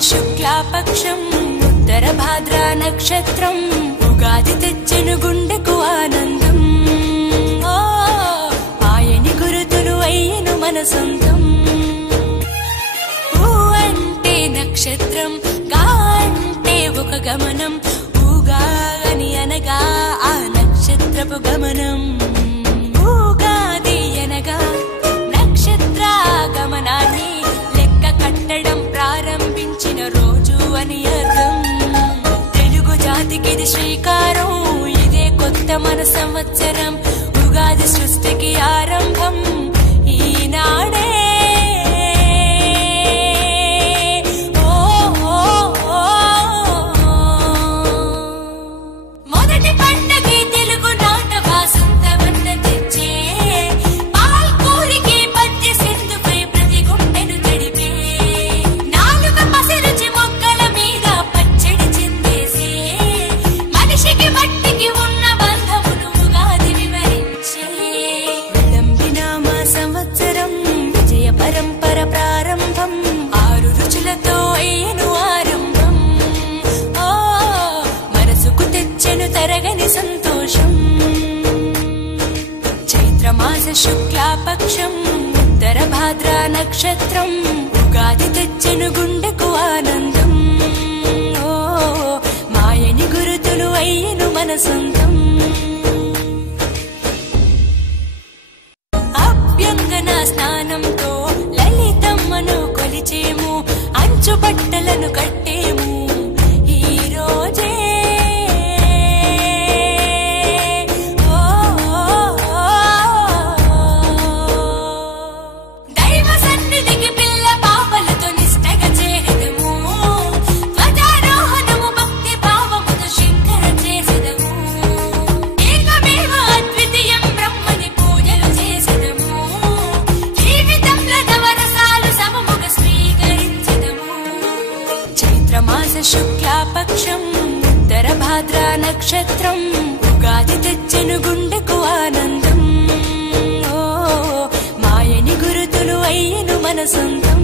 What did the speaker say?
శుక్లాపక్షం ఉత్తర భాద్రా నక్షత్రం ఉగాది తెచ్చెను గుండెకు ఆనందం ఆయని గురుతులు అయ్యెను మన సొంతం ఊ అంటే నక్షత్రం గా అంటే ఒక గమనం ఊగా అని అనగా ఆ నక్షత్రపు గమనం ఊగాది అనగా నక్షత్ర గమనాన్ని లెక్క కట్టడం ప్రారంభించిన రోజు అని అర్థం తెలుగు జాతికిది శ్రీకారం ఇదే కొత్త మన సంవత్సరం ఉగాది సృష్టికి ఆరంభం ఈనాడే సంతోషం చైత్రమాస శుక్లాపక్షం ఉత్తర భాద్రా నక్షత్రం ఉగాది తెచ్చెను గుండెకు ఆనందం మాయని గురుతులు అయ్యెను మన సొంతం అభ్యంగన స్నానంతో లలితమ్మను కొలిచేము అంచు బట్టలను కట్టేము ఈ రోజే శుక్లాపక్షం ఉత్తర భాద్రా నక్షత్రం ఉగాది తెచ్చెను గుండెకు ఆనందం మాయని గురుతులు అయ్యెను మన సొంతం